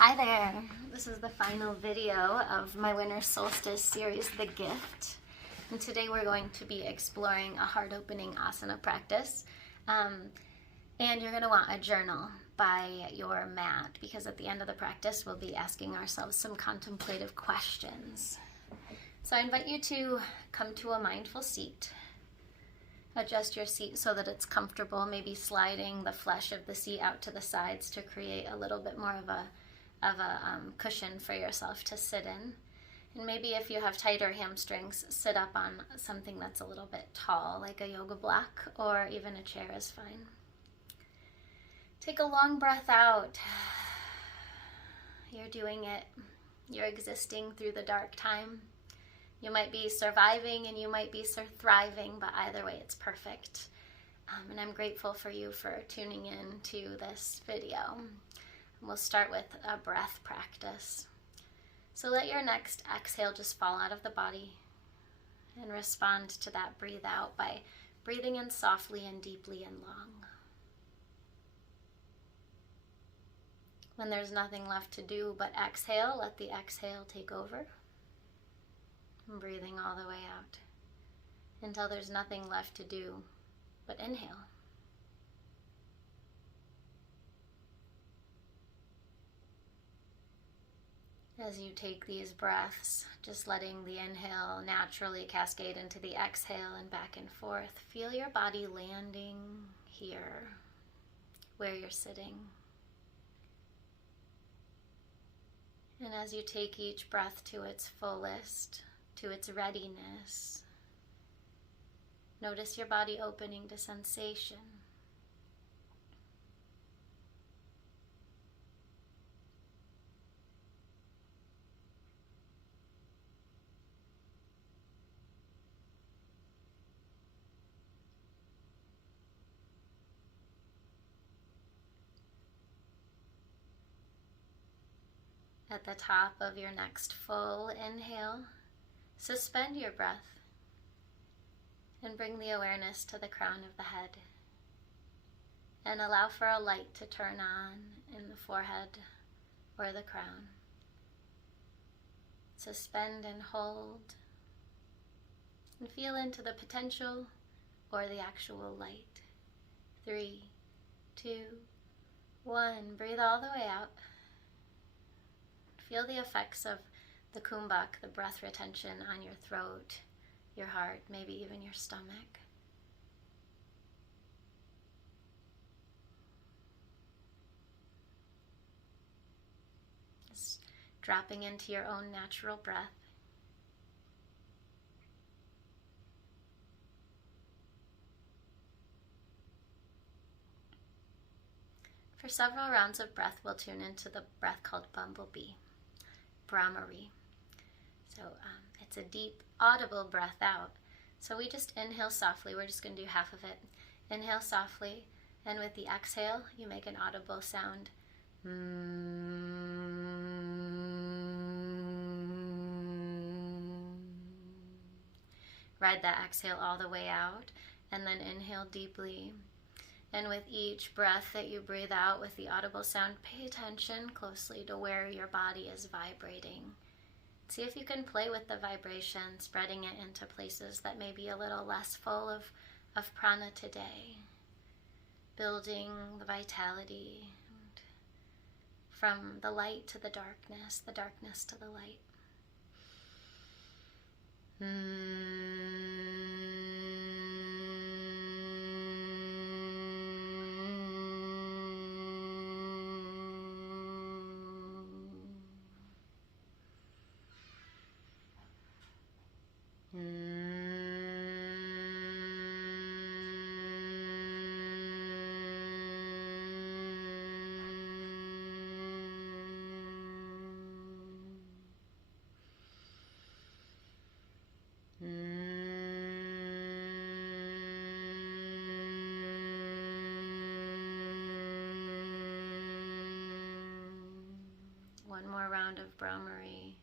Hi there! This is the final video of my Winter Solstice series, The Gift. And today we're going to be exploring a heart-opening asana practice. And you're going to want a journal by your mat, because at the end of the practice we'll be asking ourselves some contemplative questions. So I invite you to come to a mindful seat. Adjust your seat so that it's comfortable, maybe sliding the flesh of the seat out to the sides to create a little bit more of a cushion for yourself to sit in. And maybe if you have tighter hamstrings, sit up on something that's a little bit tall, like a yoga block, or even a chair is fine. Take a long breath out. You're doing it. You're existing through the dark time. You might be surviving and you might be thriving, but either way it's perfect. And I'm grateful for you for tuning in to this video. We'll start with a breath practice. So let your next exhale just fall out of the body and respond to that breathe out by breathing in softly and deeply and long. When there's nothing left to do but exhale, let the exhale take over. And breathing all the way out until there's nothing left to do but inhale. As you take these breaths, just letting the inhale naturally cascade into the exhale and back and forth. Feel your body landing here, where you're sitting. And as you take each breath to its fullest, to its readiness, notice your body opening to sensation. At the top of your next full inhale, suspend your breath and bring the awareness to the crown of the head. And allow for a light to turn on in the forehead or the crown. Suspend and hold. And feel into the potential or the actual light. 3, 2, 1. Breathe all the way out. Feel the effects of the kumbhak, the breath retention on your throat, your heart, maybe even your stomach. Just dropping into your own natural breath. For several rounds of breath, we'll tune into the breath called bumblebee. Brahmari. So it's a deep, audible breath out. So we just inhale softly. We're just going to do half of it. Inhale softly, and with the exhale, you make an audible sound. Ride that exhale all the way out, and then inhale deeply. And with each breath that you breathe out with the audible sound, pay attention closely to where your body is vibrating. See if you can play with the vibration, spreading it into places that may be a little less full of prana today. Building the vitality from the light to the darkness to the light. One more round of Brahmari.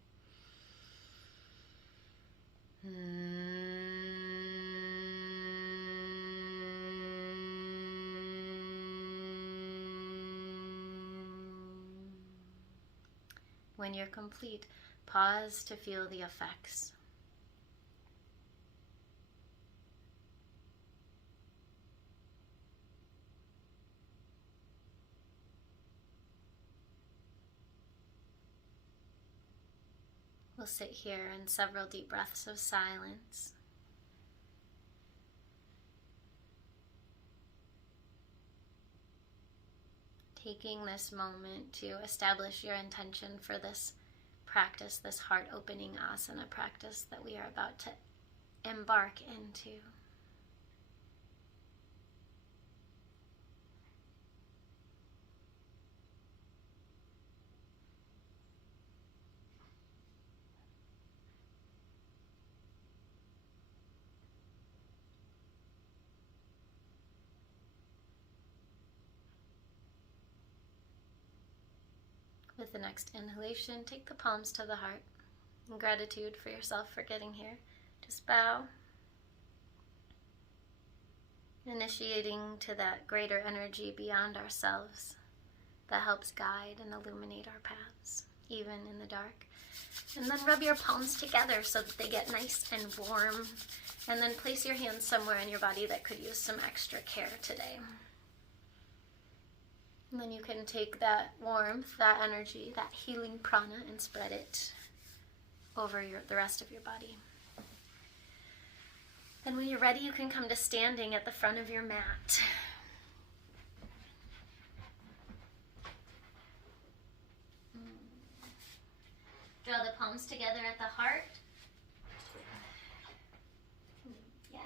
When you're complete, pause to feel the effects. We'll sit here in several deep breaths of silence. Taking this moment to establish your intention for this practice, this heart-opening asana practice that we are about to embark into. With the next inhalation, take the palms to the heart. In gratitude for yourself for getting here, just bow. Initiating to that greater energy beyond ourselves that helps guide and illuminate our paths, even in the dark. And then rub your palms together so that they get nice and warm. And then place your hands somewhere in your body that could use some extra care today. And then you can take that warmth, that energy, that healing prana, and spread it over the rest of your body. Then when you're ready, you can come to standing at the front of your mat. Draw the palms together at the heart. Yeah.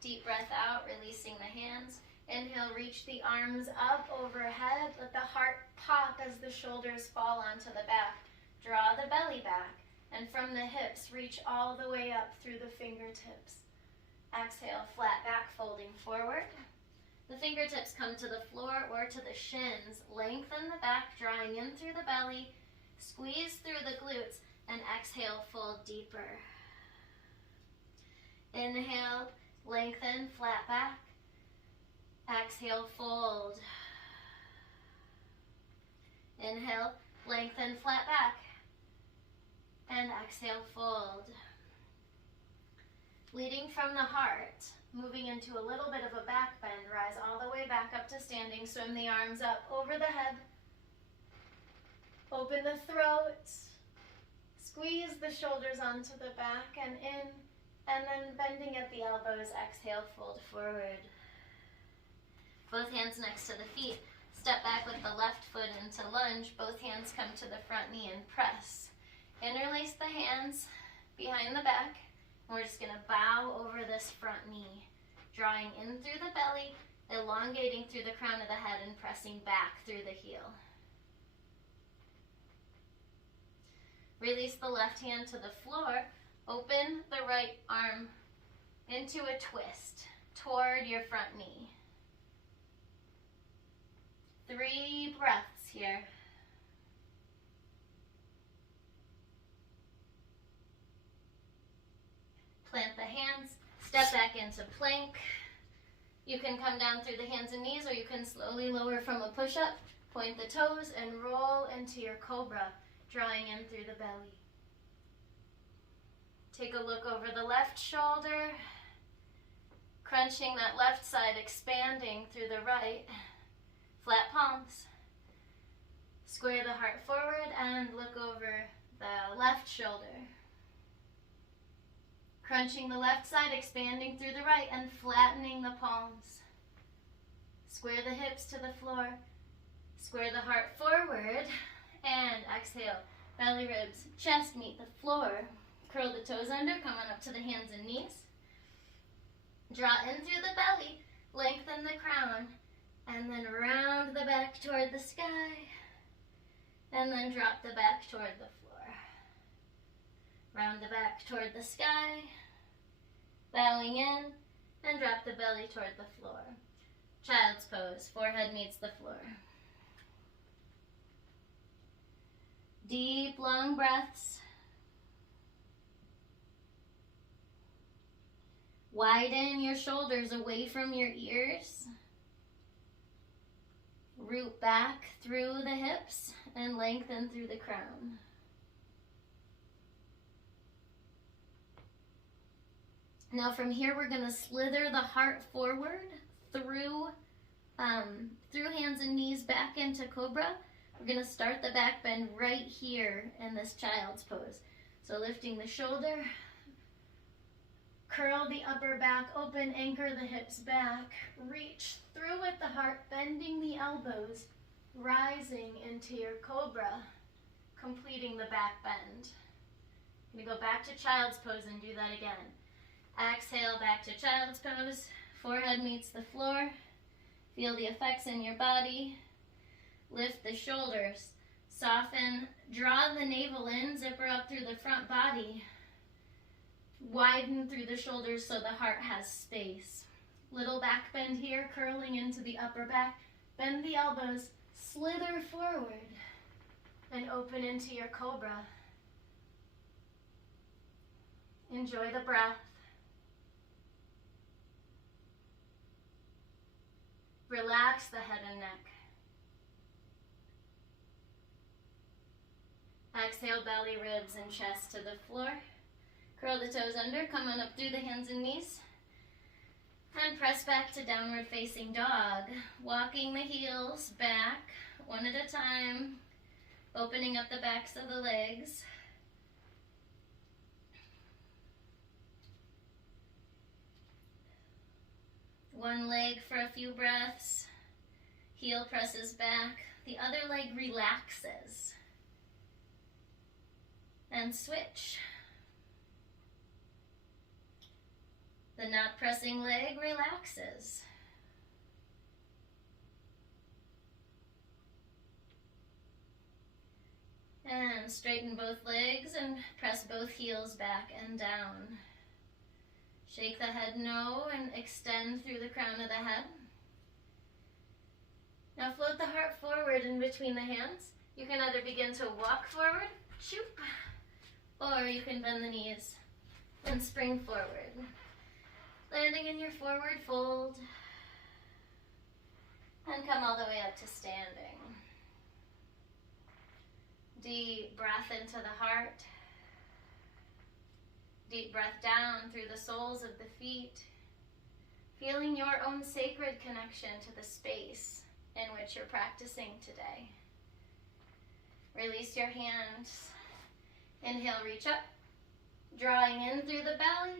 Deep breath out, releasing the hands. Inhale, reach the arms up overhead. Let the heart pop as the shoulders fall onto the back. Draw the belly back. And from the hips, reach all the way up through the fingertips. Exhale, flat back, folding forward. The fingertips come to the floor or to the shins. Lengthen the back, drawing in through the belly. Squeeze through the glutes. And exhale, fold deeper. Inhale, lengthen, flat back. Exhale, fold. Inhale, lengthen, flat back. And exhale, fold. Leading from the heart, moving into a little bit of a back bend. Rise all the way back up to standing. Swim the arms up over the head. Open the throat. Squeeze the shoulders onto the back and in. And then bending at the elbows, exhale, fold forward. Both hands next to the feet. Step back with the left foot into lunge. Both hands come to the front knee and press. Interlace the hands behind the back. And we're just going to bow over this front knee. Drawing in through the belly, elongating through the crown of the head, and pressing back through the heel. Release the left hand to the floor. Open the right arm into a twist toward your front knee. 3 breaths here. Plant the hands, step back into plank. You can come down through the hands and knees, or you can slowly lower from a push-up. Point the toes and roll into your cobra, drawing in through the belly. Take a look over the left shoulder, crunching that left side, expanding through the right. Flat palms. Square the heart forward and look over the left shoulder. Crunching the left side, expanding through the right, and flattening the palms. Square the hips to the floor. Square the heart forward, and exhale. Belly ribs, chest meet the floor. Curl the toes under, come on up to the hands and knees. Draw in through the belly, lengthen the crown, and then round the back toward the sky, and then drop the back toward the floor. Round the back toward the sky, bowing in, and drop the belly toward the floor. Child's pose, forehead meets the floor. Deep, long breaths. Widen your shoulders away from your ears. Root back through the hips and lengthen through the crown. Now from here, we're going to slither the heart forward through hands and knees back into cobra. We're going to start the back bend right here in this child's pose. So lifting the shoulder, curl the upper back open, anchor the hips back, reach through with the heart, bending the elbows, rising into your cobra, completing the back bend. I'm going to go back to child's pose and do that again. Exhale back to child's pose, forehead meets the floor, feel the effects in your body, lift the shoulders, soften, draw the navel in, zipper up through the front body, widen through the shoulders so the heart has space. Little back bend here, curling into the upper back, bend the elbows, slither forward, and open into your cobra. Enjoy the breath. Relax the head and neck. Exhale, belly, ribs, and chest to the floor. Curl the toes under, come on up through the hands and knees. And press back to downward facing dog. Walking the heels back, one at a time. Opening up the backs of the legs. One leg for a few breaths. Heel presses back. The other leg relaxes. And switch. The not pressing leg relaxes. And straighten both legs and press both heels back and down. Shake the head no and extend through the crown of the head. Now float the heart forward in between the hands. You can either begin to walk forward, shoop, or you can bend the knees and spring forward. Landing in your forward fold. And come all the way up to standing. Deep breath into the heart. Deep breath down through the soles of the feet. Feeling your own sacred connection to the space in which you're practicing today. Release your hands. Inhale, reach up. Drawing in through the belly.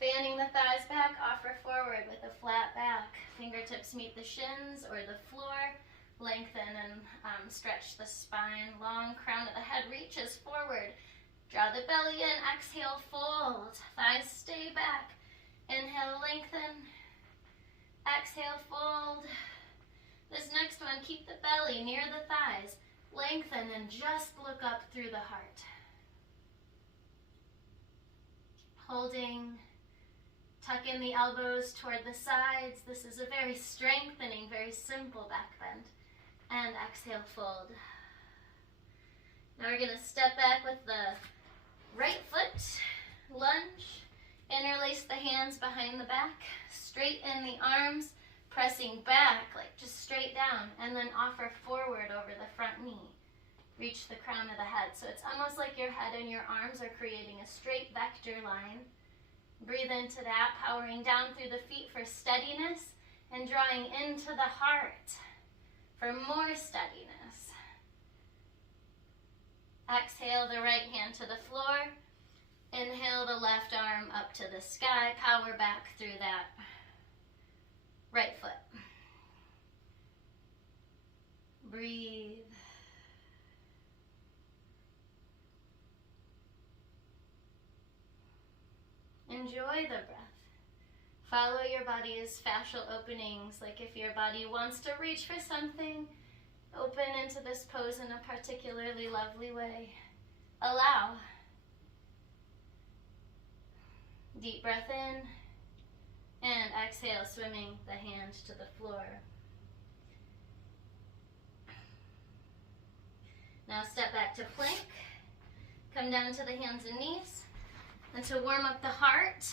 Fanning the thighs back, offer forward with a flat back. Fingertips meet the shins or the floor. Lengthen and stretch the spine. Long crown of the head reaches forward. Draw the belly in, exhale, fold. Thighs stay back. Inhale, lengthen. Exhale, fold. This next one, keep the belly near the thighs. Lengthen and just look up through the heart. Holding. Tuck in the elbows toward the sides. This is a very strengthening, very simple back bend. And exhale, fold. Now we're going to step back with the right foot, lunge, interlace the hands behind the back, straighten the arms, pressing back, like just straight down, and then offer forward over the front knee. Reach the crown of the head. So it's almost like your head and your arms are creating a straight vector line. Breathe into that, powering down through the feet for steadiness and drawing into the heart for more steadiness. Exhale the right hand to the floor. Inhale the left arm up to the sky. Power back through that right foot. Breathe. Enjoy the breath. Follow your body's fascial openings, like if your body wants to reach for something, open into this pose in a particularly lovely way. Allow. Deep breath in, and exhale, swimming the hand to the floor. Now step back to plank. Come down to the hands and knees. And to warm up the heart,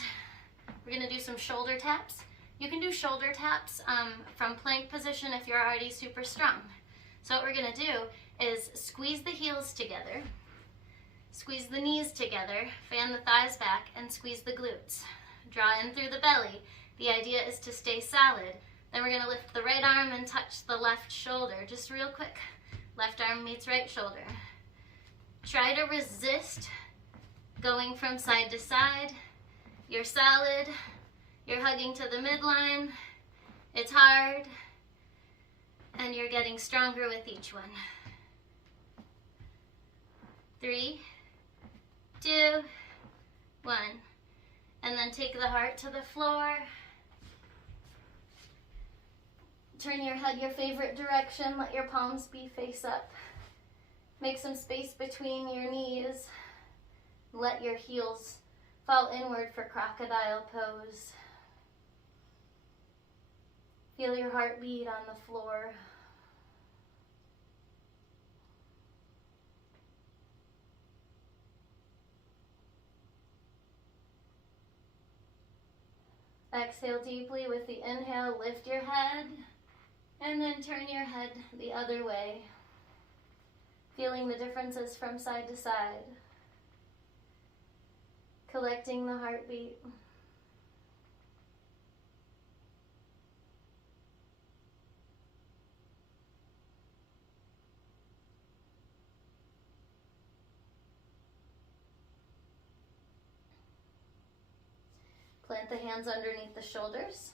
we're going to do some shoulder taps. You can do shoulder taps from plank position if you're already super strong. So what we're gonna do is squeeze the heels together, squeeze the knees together, fan the thighs back, and squeeze the glutes. Draw in through the belly. The idea is to stay solid. Then we're gonna lift the right arm and touch the left shoulder, just real quick. Left arm meets right shoulder. Try to resist going from side to side. You're solid. You're hugging to the midline. It's hard. And you're getting stronger with each one. 3, 2, 1. And then take the heart to the floor. Turn your head your favorite direction. Let your palms be face up. Make some space between your knees. Let your heels fall inward for crocodile pose. Feel your heartbeat on the floor. Exhale deeply with the inhale, lift your head, and then turn your head the other way, feeling the differences from side to side, collecting the heartbeat. Plant the hands underneath the shoulders.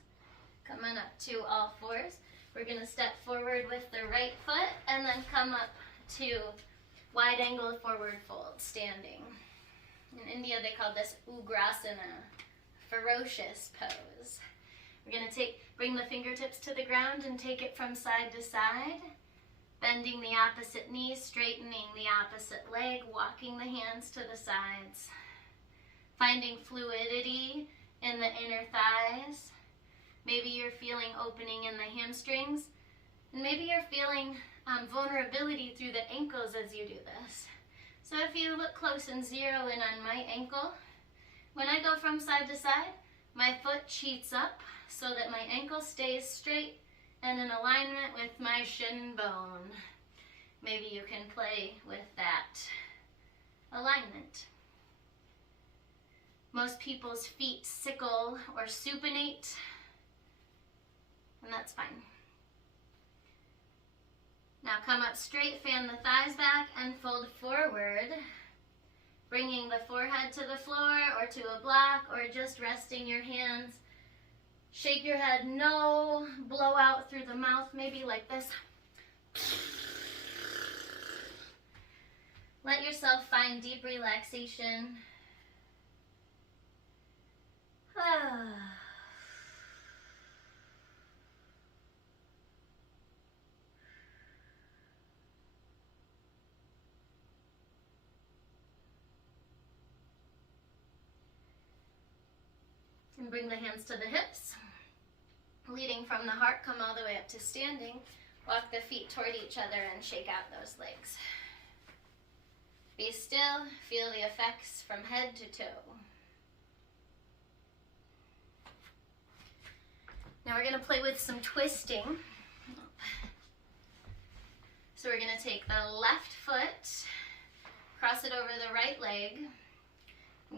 Come on up to all fours. We're going to step forward with the right foot and then come up to wide angle forward fold, standing. In India they call this Ugrasana, ferocious pose. We're going to bring the fingertips to the ground and take it from side to side, bending the opposite knee, straightening the opposite leg, walking the hands to the sides, finding fluidity in the inner thighs. Maybe you're feeling opening in the hamstrings, and maybe you're feeling vulnerability through the ankles as you do this. So if you look close and zero in on my ankle, when I go from side to side, my foot cheats up so that my ankle stays straight and in alignment with my shin bone. Maybe you can play with that alignment. Most people's feet sickle or supinate, and that's fine. Now come up straight, fan the thighs back, and fold forward, bringing the forehead to the floor or to a block, or just resting your hands. Shake your head no, blow out through the mouth, maybe like this. Let yourself find deep relaxation. And bring the hands to the hips. Leading from the heart, come all the way up to standing. Walk the feet toward each other and shake out those legs. Be still, feel the effects from head to toe. Now we're going to play with some twisting. So we're going to take the left foot, cross it over the right leg,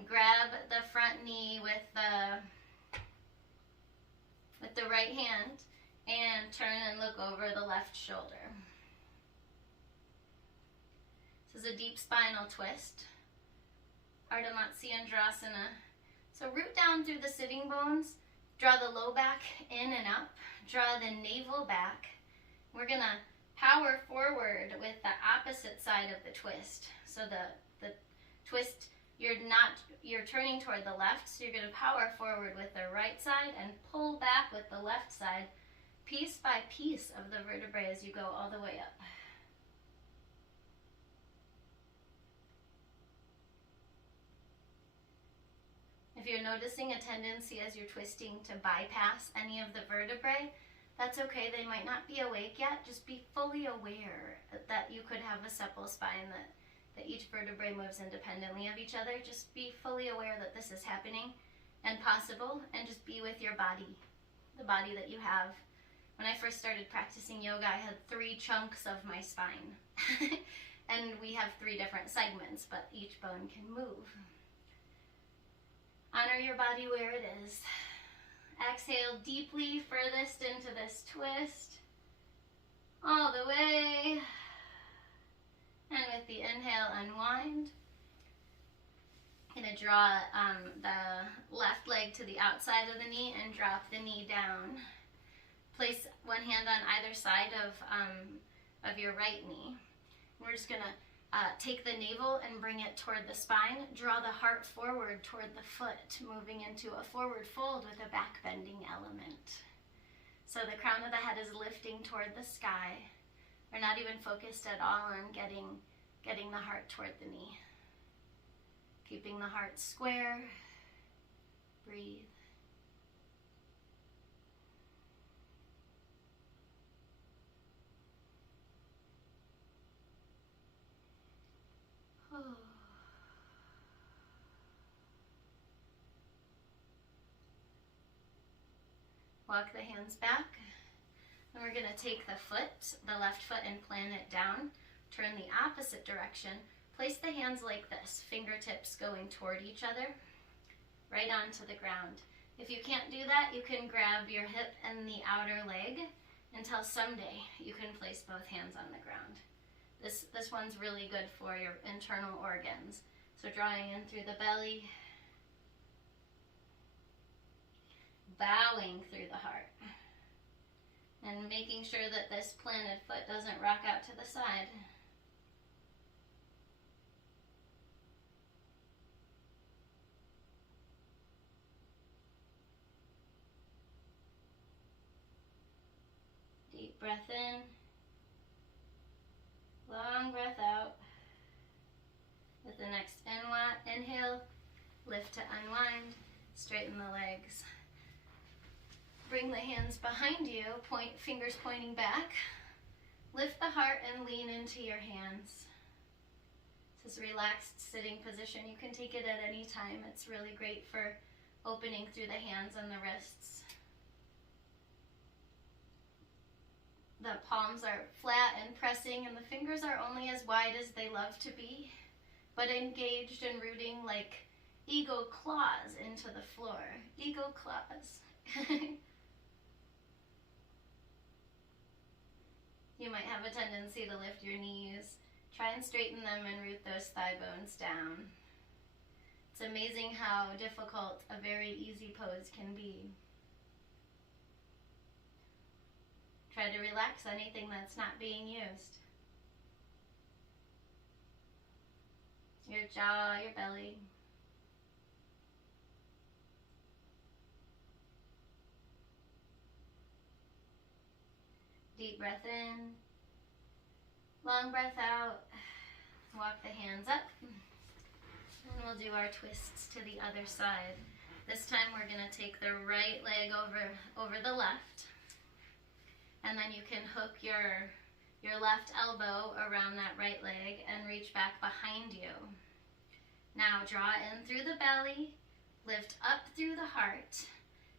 grab the front knee with the right hand, and turn and look over the left shoulder. This is a deep spinal twist, Ardha Matsyendrasana. So root down through the sitting bones, draw the low back in and up, draw the navel back. We're gonna power forward with the opposite side of the twist. So the twist, you're turning toward the left, so you're gonna power forward with the right side and pull back with the left side, piece by piece of the vertebrae as you go all the way up. If you're noticing a tendency as you're twisting to bypass any of the vertebrae, that's okay. They might not be awake yet. Just be fully aware that you could have a supple spine, that each vertebrae moves independently of each other. Just be fully aware that this is happening and possible, and just be with your body. the body that you have. When I first started practicing yoga, I had 3 chunks of my spine. And we have 3 different segments, but each bone can move. Honor your body where it is. Exhale deeply, furthest into this twist. All the way. And with the inhale, unwind. Gonna draw the left leg to the outside of the knee and drop the knee down. Place one hand on either side of your right knee. We're just gonna take the navel and bring it toward the spine. Draw the heart forward toward the foot, moving into a forward fold with a back bending element. So the crown of the head is lifting toward the sky. We're not even focused at all on getting the heart toward the knee. Keeping the heart square. Breathe. Oh. Walk the hands back. And we're going to take the foot, the left foot, and plant it down. Turn the opposite direction. Place the hands like this, fingertips going toward each other, right onto the ground. If you can't do that, you can grab your hip and the outer leg until someday you can place both hands on the ground. This one's really good for your internal organs. So drawing in through the belly, bowing through the heart, and making sure that this planted foot doesn't rock out to the side. Deep breath in, long breath out. With the next inhale, lift to unwind, straighten the legs. Bring the hands behind you, fingers pointing back. Lift the heart and lean into your hands. This is a relaxed sitting position. You can take it at any time. It's really great for opening through the hands and the wrists. The palms are flat and pressing, and the fingers are only as wide as they love to be, but engaged and rooting like eagle claws into the floor. Eagle claws. You might have a tendency to lift your knees. Try and straighten them and root those thigh bones down. It's amazing how difficult a very easy pose can be. Try to relax anything that's not being used. Your jaw, your belly. Deep breath in, long breath out. Walk the hands up, and we'll do our twists to the other side. This time we're going to take the right leg over the left, and then you can hook your left elbow around that right leg and reach back behind you. Now draw in through the belly, lift up through the heart,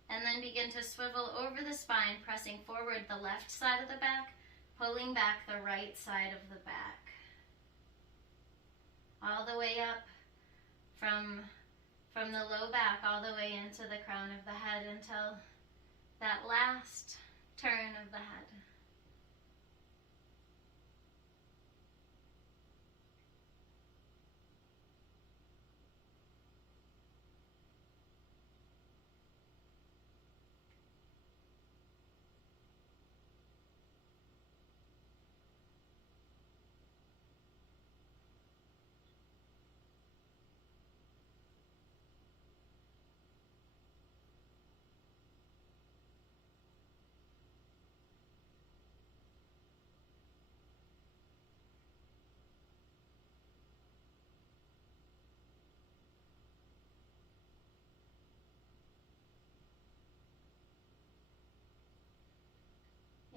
and then begin to swivel over the spine, pressing forward the left side of the back, pulling back the right side of the back. All the way up from the low back all the way into the crown of the head until that last turn of the head.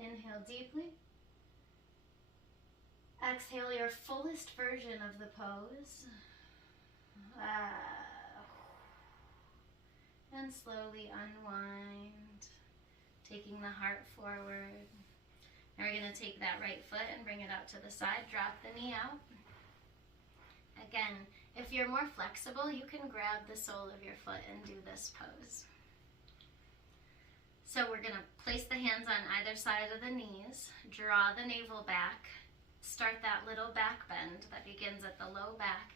Inhale deeply. Exhale your fullest version of the pose. And slowly unwind. taking the heart forward. Now we're going to take that right foot and bring it out to the side, drop the knee out. Again, if you're more flexible, you can grab the sole of your foot and do this pose. So we're going to place the hands on either side of the knees, draw the navel back, start that little back bend that begins at the low back,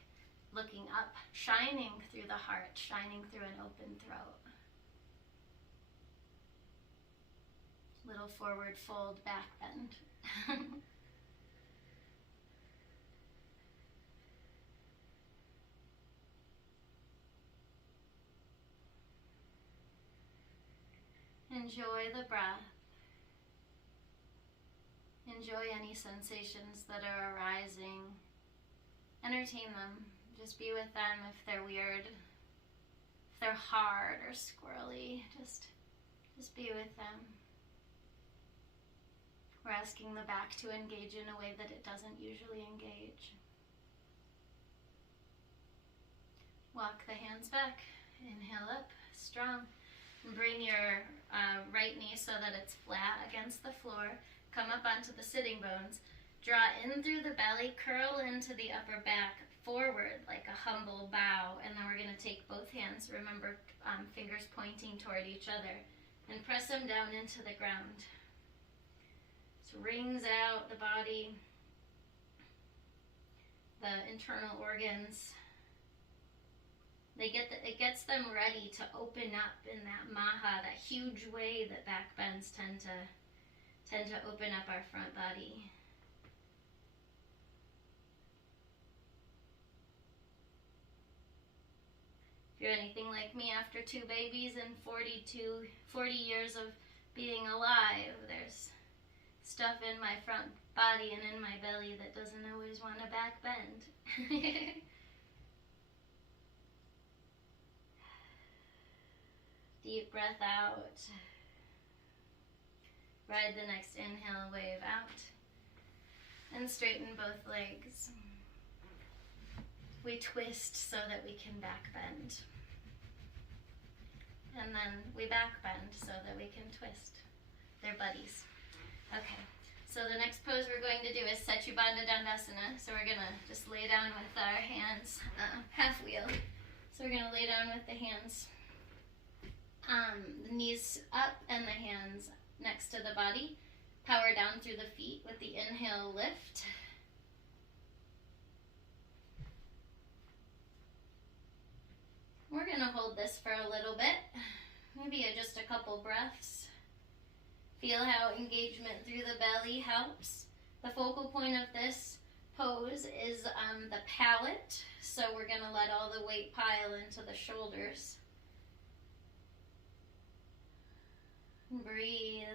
looking up, shining through the heart, shining through an open throat. Little forward fold, back bend. Enjoy the breath. Enjoy any sensations that are arising. Entertain them. Just be with them if they're weird, if they're hard or squirrely. Just be with them. We're asking the back to engage in a way that it doesn't usually engage. Walk the hands back. Inhale up, strong. Bring your right knee so that it's flat against the floor. Come up onto the sitting bones. Draw in through the belly, curl into the upper back, forward like a humble bow. And then we're going to take both hands, remember fingers pointing toward each other, and press them down into the ground. So rings out the body, the internal organs. It gets them ready to open up in that maha, that huge way that back bends tend to open up our front body. If you're anything like me, after 2 babies and 40 years of being alive, there's stuff in my front body and in my belly that doesn't always want to back bend. Deep breath out. Ride the next inhale, wave out. And straighten both legs. We twist so that we can back bend. And then we back bend so that we can twist. They're buddies. Okay, so the next pose we're going to do is Setu Bandha Dandasana. So we're going to just lay down with our hands, half wheel. So we're going to lay down with the hands, the knees up and the hands next to the body. Power down through the feet with the inhale, lift. We're going to hold this for a little bit, maybe just a couple breaths. Feel how engagement through the belly helps. The focal point of this pose is the palate, so we're going to let all the weight pile into the shoulders. Breathe.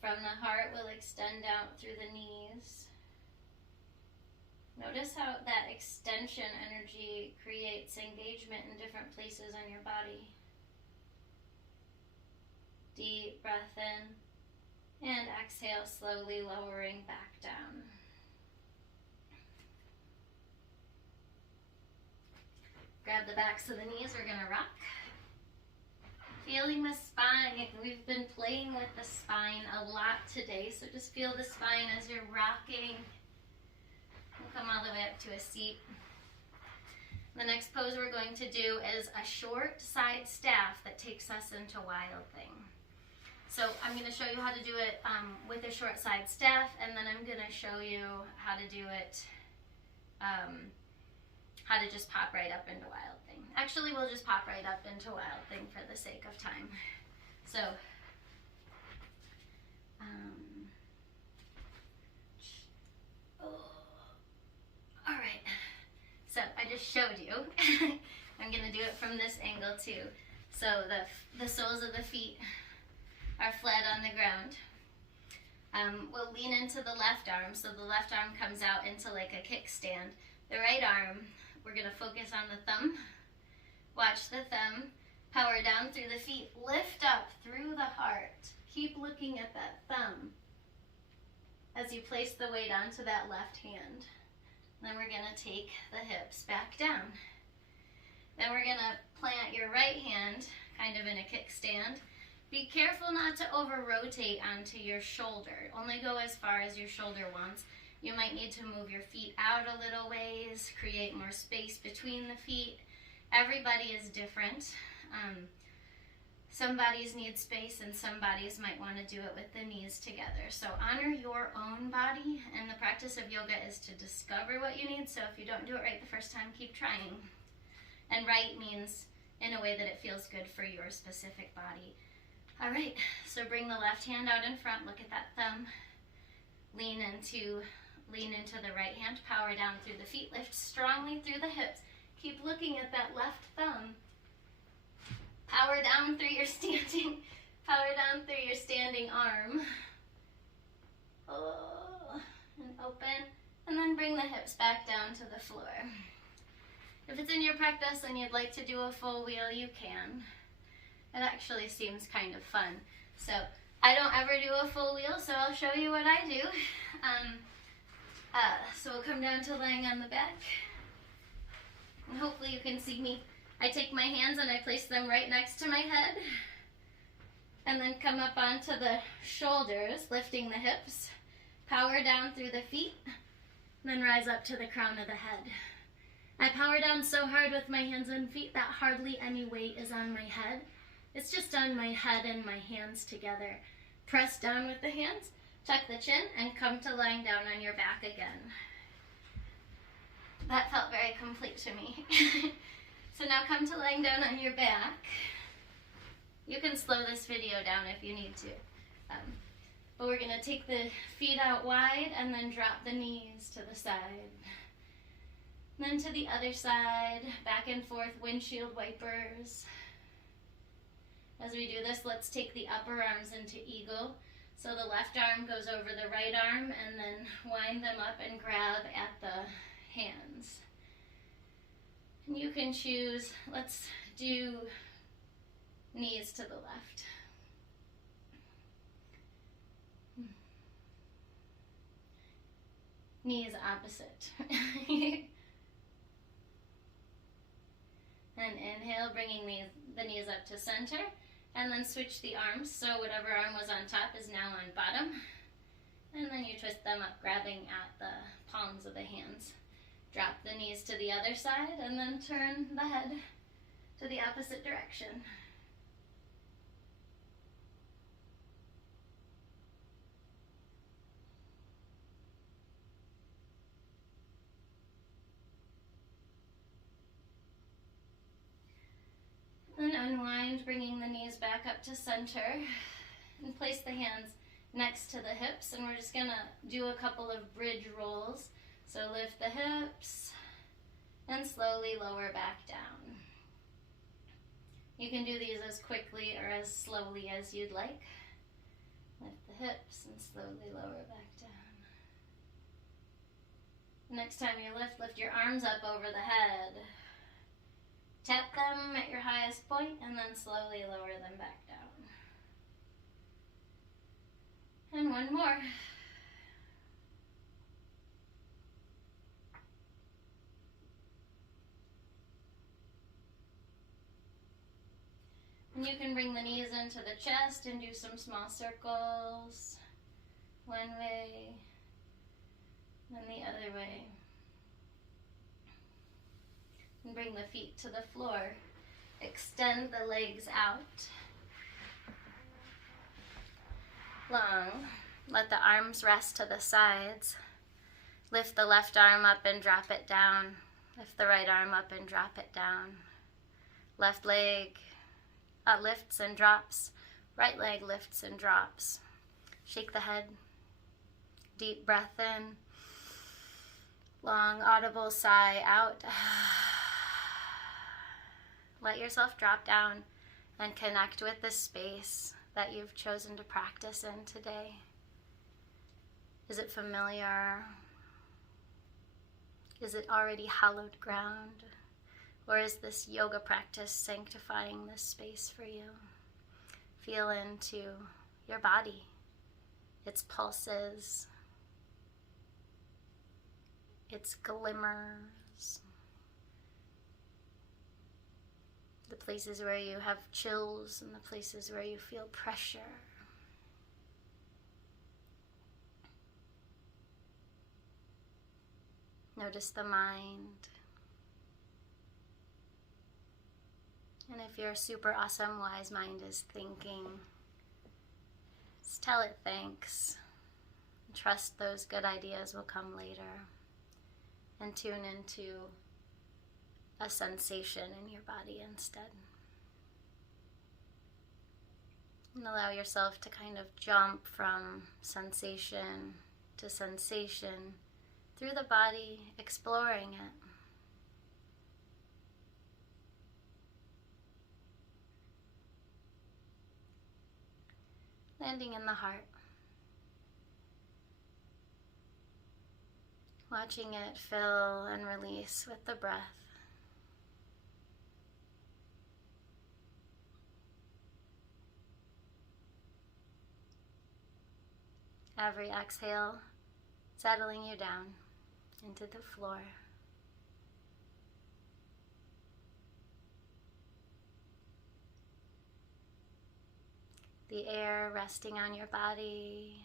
From the heart, we'll extend out through the knees. Notice how that extension energy creates engagement in different places on your body. Deep breath in and exhale, slowly lowering back down. Grab the backs of the knees, we're going to rock. Feeling the spine. We've been playing with the spine a lot today, so just feel the spine as you're rocking. We'll come all the way up to a seat. The next pose we're going to do is a short side staff that takes us into Wild Thing. So I'm going to show you how to do it with a short side staff, and then I'm going to show you how to do it, how to just pop right up into Wild Thing. Actually, we'll just pop right up into Wild Thing for the sake of time. So, all right. So I just showed you. I'm going to do it from this angle too. So the soles of the feet are flat on the ground. We'll lean into the left arm, so the left arm comes out into like a kickstand. The right arm, we're going to focus on the thumb. Watch the thumb. Power down through the feet. Lift up through the heart. Keep looking at that thumb as you place the weight onto that left hand. Then we're going to take the hips back down. Then we're gonna plant your right hand kind of in a kickstand. Be careful not to over-rotate onto your shoulder. Only go as far as your shoulder wants. You might need to move your feet out a little ways, create more space between the feet. Everybody is different. Some bodies need space and some bodies might want to do it with the knees together. So honor your own body, and the practice of yoga is to discover what you need. So if you don't do it right the first time, keep trying. And right means in a way that it feels good for your specific body. All right, so bring the left hand out in front, look at that thumb. Lean into the right hand, power down through the feet, lift strongly through the hips. Keep looking at that left thumb. Power down through your standing arm. Oh, and open, and then bring the hips back down to the floor. If it's in your practice and you'd like to do a full wheel, you can. It actually seems kind of fun. So I don't ever do a full wheel, so I'll show you what I do. So we'll come down to lying on the back. And hopefully you can see me. I take my hands and I place them right next to my head. And then come up onto the shoulders, lifting the hips. Power down through the feet. Then rise up to the crown of the head. I power down so hard with my hands and feet that hardly any weight is on my head. It's just on my head and my hands together. Press down with the hands, tuck the chin, and come to lying down on your back again. That felt very complete to me. So now come to lying down on your back. You can slow this video down if you need to. But we're going to take the feet out wide and then drop the knees to the side. Then to the other side, back and forth, windshield wipers. As we do this, let's take the upper arms into eagle. So the left arm goes over the right arm, and then wind them up and grab at the hands. And you can choose, let's do knees to the left. Knees opposite. And inhale, bringing the knees up to center, and then switch the arms. So whatever arm was on top is now on bottom. And then you twist them up, grabbing at the palms of the hands. Drop the knees to the other side, and then turn the head to the opposite direction. Then unwind, bringing the knees back up to center, and place the hands next to the hips, and we're just going to do a couple of bridge rolls. So lift the hips and slowly lower back down. You can do these as quickly or as slowly as you'd like. Lift the hips and slowly lower back down. Next time you lift your arms up over the head. Tap them at your highest point and then slowly lower them back down. And one more. And you can bring the knees into the chest and do some small circles. One way, then the other way. And bring the feet to the floor. Extend the legs out. Long. Let the arms rest to the sides. Lift the left arm up and drop it down. Lift the right arm up and drop it down. Left leg lifts and drops. Right leg lifts and drops. Shake the head. Deep breath in. Long audible sigh out. Let yourself drop down and connect with the space that you've chosen to practice in today. Is it familiar? Is it already hallowed ground? Or is this yoga practice sanctifying this space for you? Feel into your body, its pulses, its glimmers. the places where you have chills and the places where you feel pressure. Notice the mind. And if your super awesome wise mind is thinking, just tell it thanks. Trust those good ideas will come later. And tune into a sensation in your body instead. And allow yourself to kind of jump from sensation to sensation through the body, exploring it. Landing in the heart. Watching it fill and release with the breath. Every exhale, settling you down into the floor. The air resting on your body,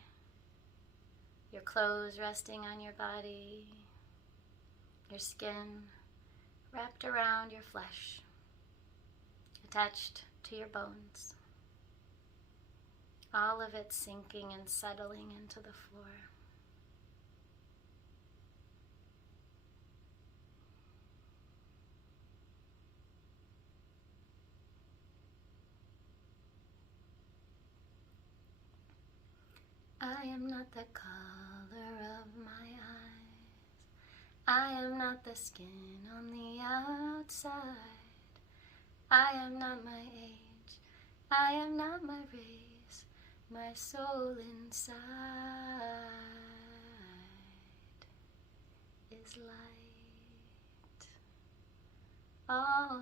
your clothes resting on your body, your skin wrapped around your flesh, attached to your bones. All of it sinking and settling into the floor. I am not the color of my eyes. I am not the skin on the outside. I am not my age. I am not my race. My soul inside is light. All